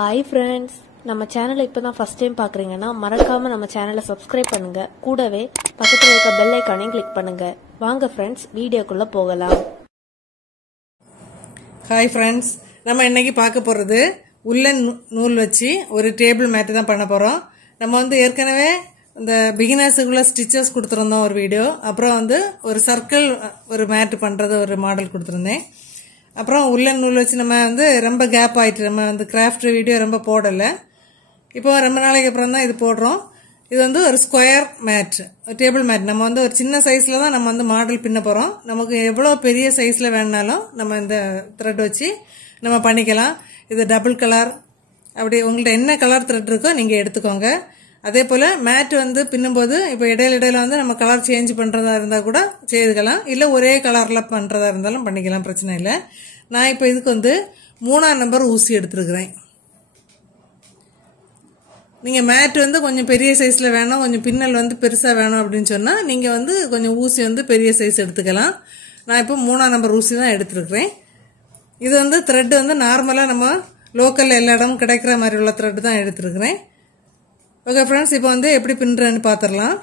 Hi friends, நம்ம சேனலை இப்பதான் ஃபர்ஸ்ட் டைம் பார்க்கறீங்கன்னா மறக்காம நம்ம சேனலை சப்ஸ்கிரைப் பண்ணுங்க. கூடவே பக்கத்துல இருக்க பெல் ஐகானையும் கிளிக் பண்ணுங்க. வாங்க ஃப்ரெண்ட்ஸ், வீடியோக்குள்ள போகலாம். ஹாய் ஃப்ரெண்ட்ஸ், நம்ம இன்னைக்கு பார்க்க போறது உல்லன் நூல் வச்சு ஒரு டேபிள் மேட் தான் பண்ண போறோம். நம்ம ஏற்கனவே இந்த பிகினர்ஸுக்குள்ள ஸ்டிச்சஸ் கொடுத்துருந்தோம் ஒரு வீடியோ. அப்புறம் ஒரு சர்க்கிள் ஒரு மேட் பண்றது ஒரு மாடல் கொடுத்துருந்தேன். அப்புறம் உல்லன் நூல் வச்சு நம்ம ரொம்ப கேப் ஆயிட்டு நம்ம கிராஃப்ட் வீடியோ ரொம்ப போடலை. இப்போ ரொம்ப நாளைக்கு அப்புறம் தான் இது போடுறோம். இது ஒரு ஸ்கொயர் மேட், டேபிள் மேட். நம்ம ஒரு சின்ன சைஸ்ல தான் நம்ம மாடல் பின்ன போறோம். நமக்கு எவ்வளோ பெரிய சைஸ்ல வேணாலும் நம்ம இந்த த்ரெட் வச்சு நம்ம பண்ணிக்கலாம். இது டபுள் கலர், அப்படி உங்கள்ட்ட என்ன கலர் த்ரெட் இருக்கோ நீங்க எடுத்துக்கோங்க. அதே போல மேட் பின்னும்போது இப்போ இடையில நம்ம கலர் சேஞ்ச் பண்றதா இருந்தா கூட செய்துக்கலாம், இல்ல ஒரே கலர்ல பண்றதா இருந்தாலும் பண்ணிக்கலாம், பிரச்சனை இல்லை. நான் இப்போ இதுக்கு 3ஆம் நம்பர் ஊசி எடுத்துருக்கிறேன். நீங்க மேட் கொஞ்சம் பெரிய சைஸ்ல வேணும், கொஞ்சம் பின்னல் பெருசா வேணும் அப்படின்னு சொன்னா நீங்க கொஞ்சம் ஊசி பெரிய சைஸ் எடுத்துக்கலாம். நான் இப்போ 3ஆம் நம்பர் ஊசி தான் எடுத்துருக்கிறேன். இது த்ரெட் நார்மலா நம்ம லோக்கல்ல எல்லா இடமும் கிடைக்கிற மாதிரி உள்ள த்ரெட் தான் எடுத்துருக்கிறேன். ஓகே ஃப்ரெண்ட்ஸ், இப்போ எப்படி பின்னுறேன்னு பார்த்துடலாம்.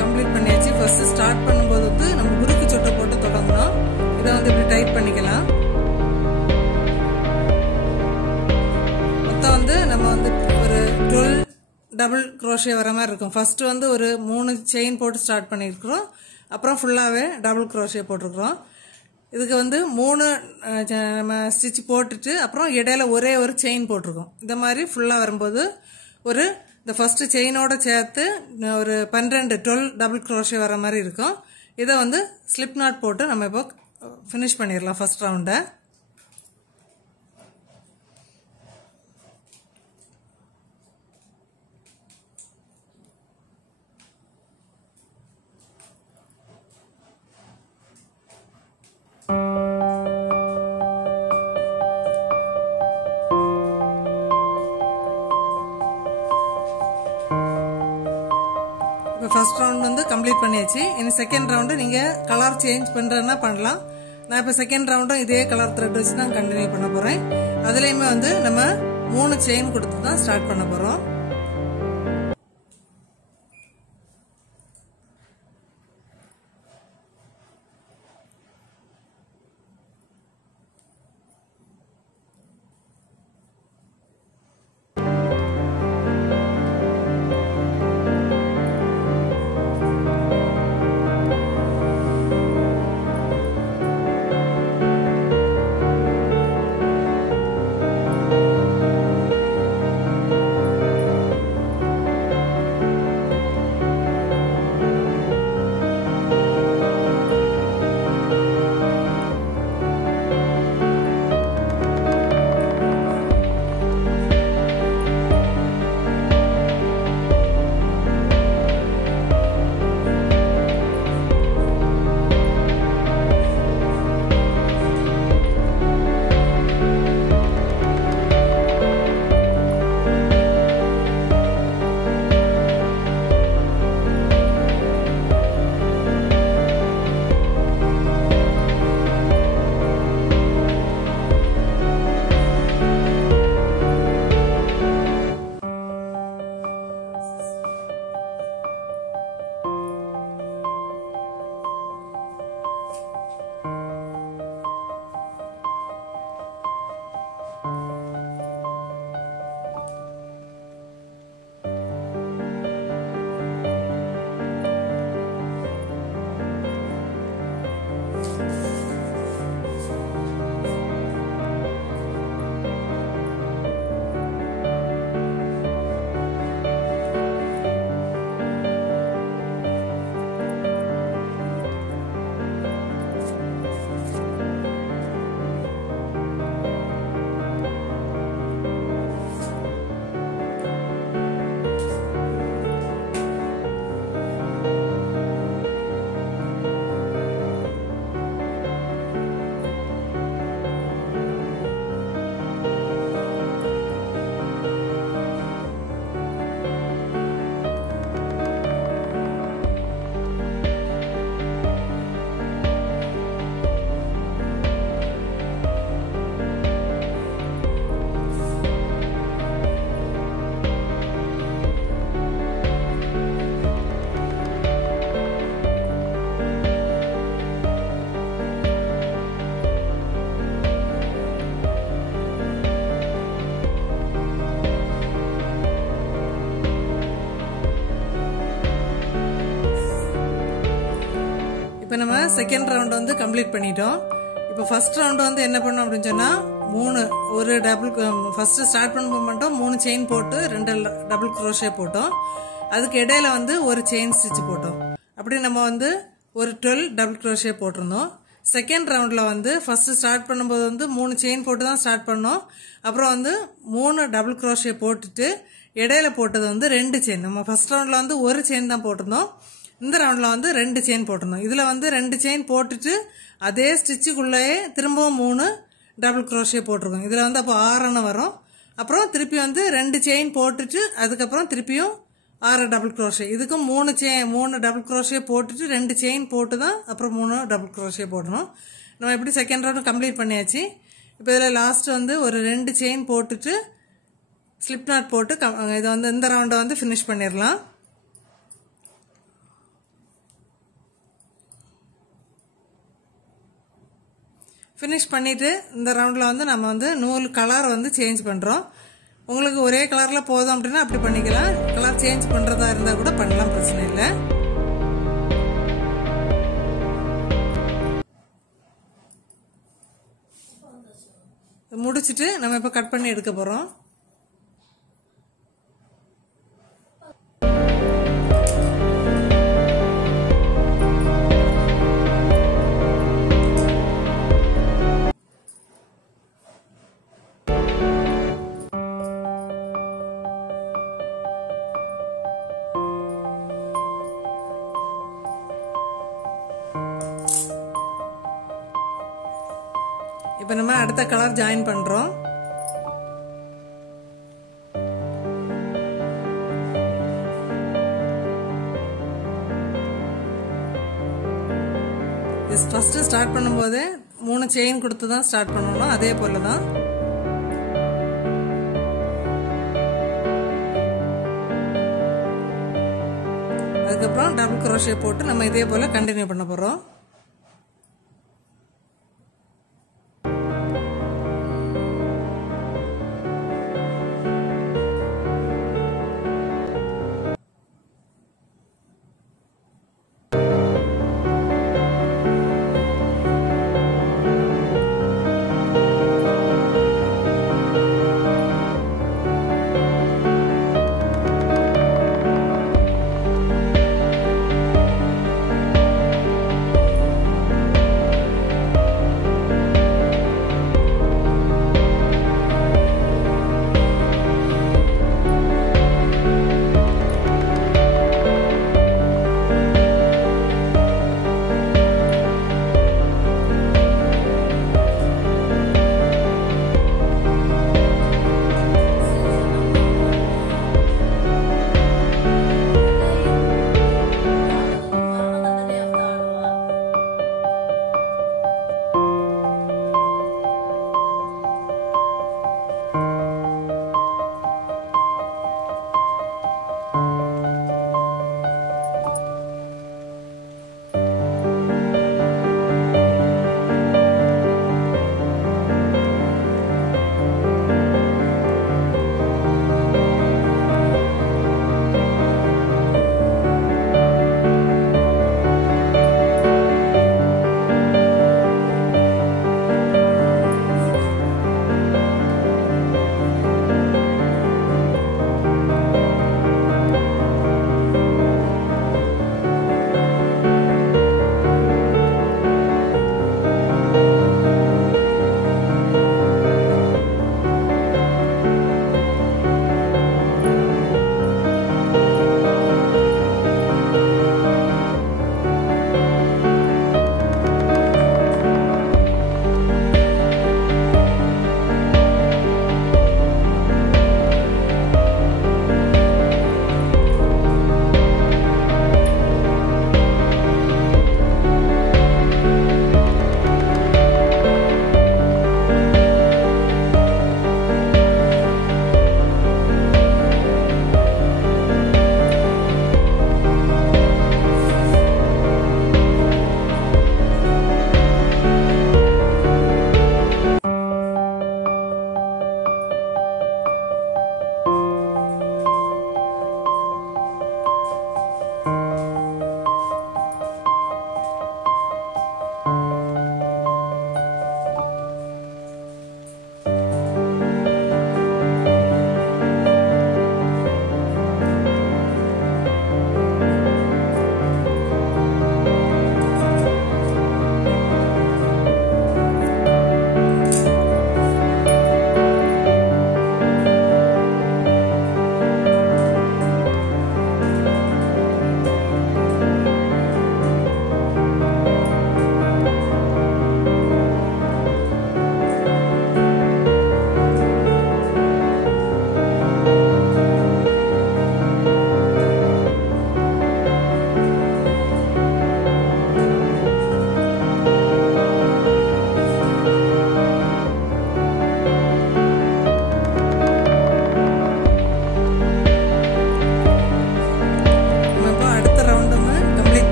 கம்ப்ளீட் பண்ணியாச்சு. ஃபர்ஸ்ட் ஸ்டார்ட் பண்ணும்போது நம்ம குறுக்கு சொட்டை போட்டு தொடங்கணும். இதை இப்படி டைட் பண்ணிக்கலாம். மொத்தம் நம்ம ஒரு 12 டபுள் குரோஷே வர மாதிரி இருக்கும். ஃபர்ஸ்ட் ஒரு 3 செயின் போட்டு ஸ்டார்ட் பண்ணிருக்கிறோம். அப்புறம் ஃபுல்லாவே டபுள் குரோஷே போட்டிருக்கிறோம். இதுக்கு 3 நம்ம ஸ்டிச் போட்டுட்டு அப்புறம் இடையில ஒரே ஒரு செயின் போட்டிருக்கோம். இந்த மாதிரி ஃபுல்லா வரும்போது இந்த ஃபர்ஸ்ட் செயினோட சேர்த்து ஒரு 12 டபுள் குரோஷே வர மாதிரி இருக்கும். இதை ஸ்லிப் நாட் போட்டு நம்ம இப்போ ஃபினிஷ் பண்ணிடலாம் ஃபர்ஸ்ட் ரவுண்டை. ஃபர்ஸ்ட் ரவுண்ட் வந்து கம்ப்ளீட் பண்ணியாச்சு. இனி செகண்ட் ரவுண்டு நீங்கள் கலர் சேஞ்ச் பண்ணுறதுனா பண்ணலாம். நான் இப்போ செகண்ட் ரவுண்டும் இதே கலர் த்ரெட் வச்சு தான் கண்டினியூ பண்ண போகிறேன். அதுலேயுமே வந்து நம்ம 3 செயின் கொடுத்து தான் ஸ்டார்ட் பண்ண போகிறோம். இப்போ நம்ம செகண்ட் ரவுண்ட் வந்து கம்ப்ளீட் பண்ணிட்டோம். இப்போ ஃபர்ஸ்ட் ரவுண்ட் வந்து என்ன பண்ணோம் அப்படின்னு சொன்னால் ஒரு டபுள் ஃபர்ஸ்ட் ஸ்டார்ட் பண்ண மட்டும் 3 செயின் போட்டு 2 டபுள் க்ரோஷே போட்டோம். அதுக்கு இடையில வந்து ஒரு செயின் ஸ்டிச் போட்டோம். அப்படி நம்ம வந்து ஒரு 12 டபுள் க்ரோஷே போட்டிருந்தோம். செகண்ட் ரவுண்டில் வந்து ஃபர்ஸ்ட் ஸ்டார்ட் பண்ணும்போது வந்து 3 செயின் போட்டு தான் ஸ்டார்ட் பண்ணோம். அப்புறம் வந்து 3 டபுள் க்ரோஷே போட்டுட்டு இடையில போட்டது வந்து 2 செயின். நம்ம ஃபர்ஸ்ட் ரவுண்டில் வந்து ஒரு செயின் தான் போட்டிருந்தோம். இந்த ரவுண்டில் வந்து 2 செயின் போட்டிருந்தோம். இதில் வந்து 2 செயின் போட்டுட்டு அதே ஸ்டிச்சுக்குள்ளேயே திரும்பவும் 3 டபுள் க்ரோஷே போட்டிருக்கோம். இதில் வந்து அப்போ 6 வரும். அப்புறம் திருப்பி வந்து 2 செயின் போட்டுட்டு அதுக்கப்புறம் திருப்பியும் 6 டபுள் க்ரோஷே. இதுக்கும் 3 டபுள் க்ரோஷே போட்டுட்டு 2 செயின் போட்டு தான் அப்புறம் 3 டபுள் க்ரோஷே போடணும். நம்ம எப்படி செகண்ட் ரவுண்டு கம்ப்ளீட் பண்ணியாச்சு. இப்போ இதில் லாஸ்ட் வந்து ஒரு 2 செயின் போட்டுட்டு ஸ்லிப் நாட் போட்டு இதை வந்து இந்த ரவுண்டை வந்து ஃபினிஷ் பண்ணிடலாம். ஃபினிஷ் பண்ணிவிட்டு இந்த ரவுண்டில் வந்து நம்ம வந்து நூல் கலர் வந்து சேஞ்ச் பண்ணுறோம். உங்களுக்கு ஒரே கலரில் போதும் அப்படின்னா அப்படி பண்ணிக்கலாம். கலர் சேஞ்ச் பண்ணுறதா இருந்தால் கூட பண்ணலாம், பிரச்சனை இல்லை. முடிச்சுட்டு நம்ம இப்போ கட் பண்ணி எடுக்க போகிறோம். இப்போ நம்ம அடுத்த கலர் ஜாயின் பண்றோம். ஃபர்ஸ்ட் ஸ்டார்ட் பண்ணும்போது 3 செயின் கொடுத்து தான் ஸ்டார்ட் பண்ணணும். அதே போல தான் அதுக்கப்புறம் டபுள் crochet போட்டு நம்ம இதே போல கண்டினியூ பண்ண போறோம்.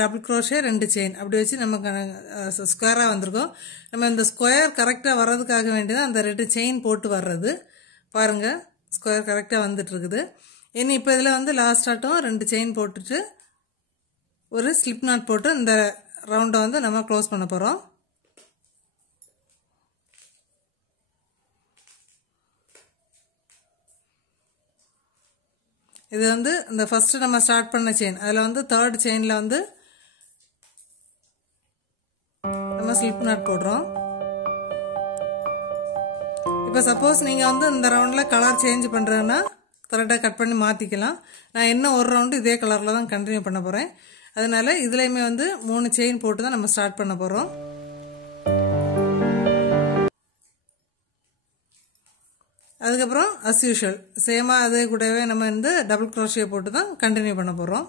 டபுள் crochet 2 செயின் அப்படி வச்சு நமக்கு ஸ்கொயராக வந்திருக்கும். நம்ம இந்த ஸ்கொயர் கரெக்டாக வர்றதுக்காக வேண்டியதான் அந்த 2 செயின் போட்டு வர்றது. பாருங்கள் ஸ்கொயர் கரெக்டாக வந்துட்டு இருக்குது. இனி இப்போ இதில் வந்து லாஸ்டாட்டும் 2 செயின் போட்டுட்டு ஒரு ஸ்லிப் நாட் போட்டு இந்த ரவுண்டை வந்து நம்ம க்ளோஸ் பண்ண போகிறோம். இது வந்து இந்த ஃபர்ஸ்ட் நம்ம ஸ்டார்ட் பண்ண செயின் அதில் வந்து 3rd செயினில் வந்து நம்ம ஸ்லிப் நாட் போடுறோம். இப்போ சப்போஸ் நீங்கள் வந்து இந்த ரவுண்டில் கலர் சேஞ்ச் பண்ணுறதுன்னா த்ரெட்டை கட் பண்ணி மாற்றிக்கலாம். நான் இன்னும் ஒரு ரவுண்டு இதே கலரில் தான் கண்டினியூ பண்ண போகிறேன். அதனால இதுலேயுமே வந்து 3 செயின் போட்டு தான் நம்ம ஸ்டார்ட் பண்ண போகிறோம். அதுக்கப்புறம் அஸ் யூஷுவல் சேமாக அதே கூடவே நம்ம வந்து டபுள் க்ரோஷே போட்டு தான் கண்டினியூ பண்ண போகிறோம்.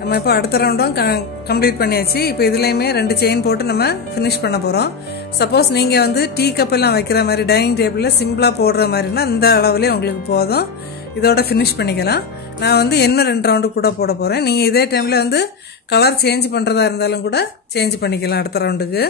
நம்ம இப்போ அடுத்த ரவுண்டும் கம்ப்ளீட் பண்ணியாச்சு. இப்போ இதுலேயுமே 2 செயின் போட்டு நம்ம ஃபினிஷ் பண்ண போகிறோம். சப்போஸ் நீங்கள் வந்து டீ கப்பெல்லாம் வைக்கிற மாதிரி டைனிங் டேபிளில் சிம்பிளாக போடுற மாதிரினா இந்த அளவுலேயே உங்களுக்கு போதும். இதோட ஃபினிஷ் பண்ணிக்கலாம். நான் வந்து இன்னும் 2 ரவுண்டு கூட போட போகிறேன். நீங்கள் இதே டைமில் வந்து கலர் சேஞ்ச் பண்ணுறதா இருந்தாலும் கூட சேஞ்ச் பண்ணிக்கலாம் அடுத்த ரவுண்டுக்கு.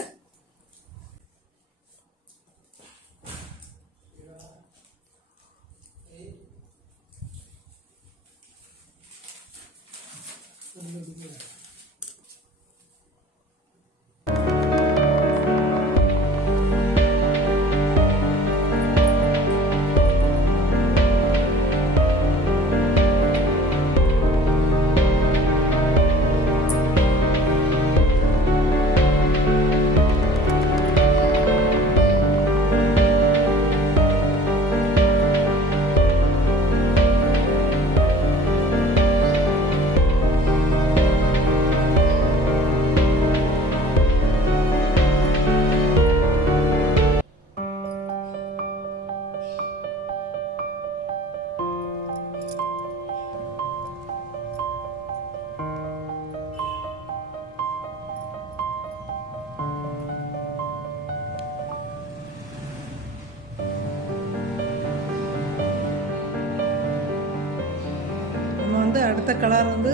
அடுத்த கலர் வந்து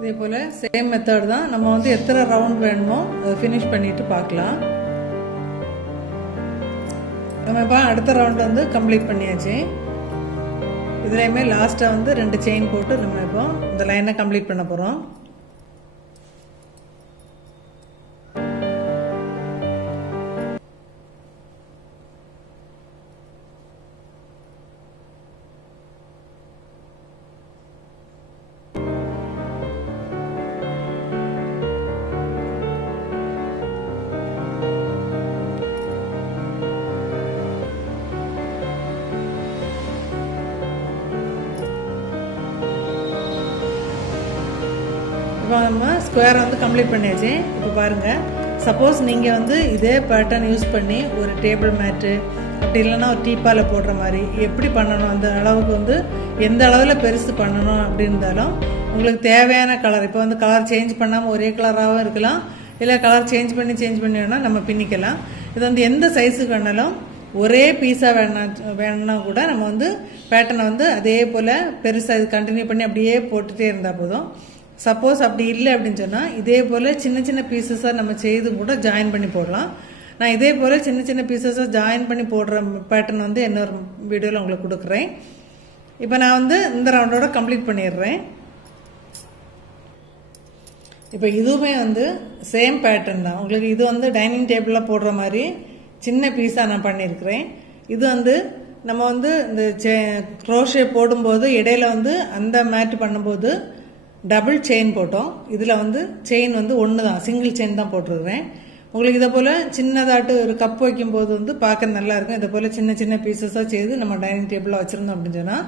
இதே போல் சேம் மெத்தட் தான். நம்ம வந்து எத்தனை ரவுண்ட் வேணுமோ அதை ஃபினிஷ் பண்ணிட்டு பார்க்கலாம். நம்ம இப்போ அடுத்த ரவுண்ட் வந்து கம்ப்ளீட் பண்ணியாச்சு. இதுலேயுமே லாஸ்ட்டாக வந்து 2 செயின் போட்டு நம்ம இப்போ இந்த லைனை கம்ப்ளீட் பண்ண போகிறோம். இப்போ நம்ம ஸ்கொயர் வந்து கம்ப்ளீட் பண்ணியாச்சு. இப்போ பாருங்கள், சப்போஸ் நீங்கள் வந்து இதே பேட்டர்ன் யூஸ் பண்ணி ஒரு டேபிள் மேட்டு அப்படி இல்லைன்னா ஒரு டீப்பால் போடுற மாதிரி எப்படி பண்ணணும், அந்த அளவுக்கு வந்து எந்த அளவில் பெருசு பண்ணணும் அப்படி இருந்தாலும் உங்களுக்கு தேவையான கலர், இப்போ வந்து கலர் சேஞ்ச் பண்ணாமல் ஒரே கலராகவும் இருக்கலாம், இல்லை கலர் சேஞ்ச் பண்ணி வேணால் நம்ம பின்னிக்கலாம். இது வந்து எந்த சைஸுக்கு வேணாலும் ஒரே பீஸாக வேணும்னா கூட நம்ம வந்து பேட்டர்னை வந்து அதே போல் பெருசாக இது கண்டினியூ பண்ணி அப்படியே போட்டுகிட்டே இருந்தால் போதும். சப்போஸ் அப்படி இல்லை அப்படின்னு சொன்னால் இதே போல் சின்ன சின்ன பீசஸாக நம்ம செய்து கூட ஜாயின் பண்ணி போடலாம். நான் இதே போல் சின்ன சின்ன பீசஸாக ஜாயின் பண்ணி போடுற பேட்டர்ன் வந்து இன்னொரு வீடியோவில் உங்களுக்கு கொடுக்குறேன். இப்போ நான் வந்து இந்த ரவுண்டோட கம்ப்ளீட் பண்ணிடுறேன். இப்போ இதுவுமே வந்து சேம் பேட்டர்ன் தான். உங்களுக்கு இது வந்து டைனிங் டேபிளில் போடுற மாதிரி சின்ன பீஸாக நான் பண்ணியிருக்கிறேன். இது வந்து நம்ம வந்து இந்த க்ரோஷே போடும்போது இடையில வந்து அந்த மேட் பண்ணும்போது டபுள் செயின் போட்டோம். இதில் வந்து செயின் வந்து ஒன்று தான், சிங்கிள் செயின் தான் போட்டிருக்கிறேன். உங்களுக்கு இதை போல் சின்னதாட்டு ஒரு கப் வைக்கும்போது வந்து பார்க்க நல்லா இருக்கும். இதை போல் சின்ன சின்ன பீசஸாக செய்து நம்ம டைனிங் டேபிளில் வச்சுருந்தோம் அப்படின்னு சொன்னால்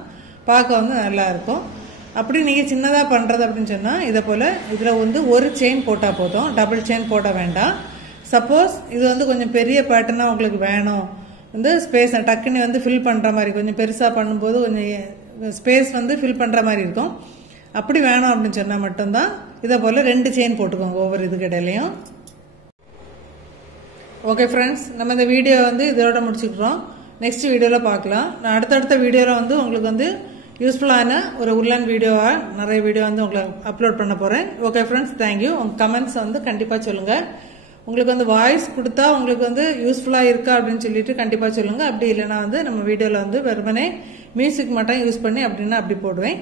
பார்க்க வந்து நல்லா இருக்கும். அப்படி நீங்கள் சின்னதாக பண்ணுறது அப்படின்னு சொன்னால் இதை போல் இதில் வந்து ஒரு செயின் போட்டால் போதும், டபுள் செயின் போட வேண்டாம். சப்போஸ் இது வந்து கொஞ்சம் பெரிய பேட்டர்னாக உங்களுக்கு வேணும், வந்து ஸ்பேஸ் டக்குன்னு வந்து ஃபில் பண்ணுற மாதிரி, கொஞ்சம் பெருசாக பண்ணும்போது கொஞ்சம் ஸ்பேஸ் வந்து ஃபில் பண்ணுற மாதிரி இருக்கும், அப்படி வேணும் அப்படின்னு சொன்னால் மட்டும்தான் இதை போல் 2 செயின் போட்டுக்கோங்க ஒவ்வொரு இதுக்கு இடையிலையும். ஓகே ஃப்ரெண்ட்ஸ், நம்ம இந்த வீடியோ வந்து இதோட முடிச்சுக்கிறோம். நெக்ஸ்ட் வீடியோவில் பார்க்கலாம். நான் அடுத்தடுத்த வீடியோவில் வந்து உங்களுக்கு வந்து யூஸ்ஃபுல்லான ஒரு உள்ளன் வீடியோவாக நிறைய வீடியோ வந்து உங்களுக்கு அப்லோட் பண்ண போகிறேன். Okay friends, thank you. உங்கள் கமெண்ட்ஸ் வந்து கண்டிப்பாக சொல்லுங்கள். உங்களுக்கு வந்து வாய்ஸ் கொடுத்தா உங்களுக்கு வந்து யூஸ்ஃபுல்லாக இருக்கா அப்படின்னு சொல்லிட்டு கண்டிப்பாக சொல்லுங்கள். அப்படி இல்லைனா வந்து நம்ம வீடியோவில் வந்து வெறுமனே மியூசிக் மட்டும் யூஸ் பண்ணி அப்படின்னா அப்படி போடுவேன்.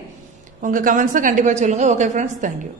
உங்கள் கமெண்ட்ஸை கண்டிப்பாக சொல்லுங்கள். Okay friends, thank you.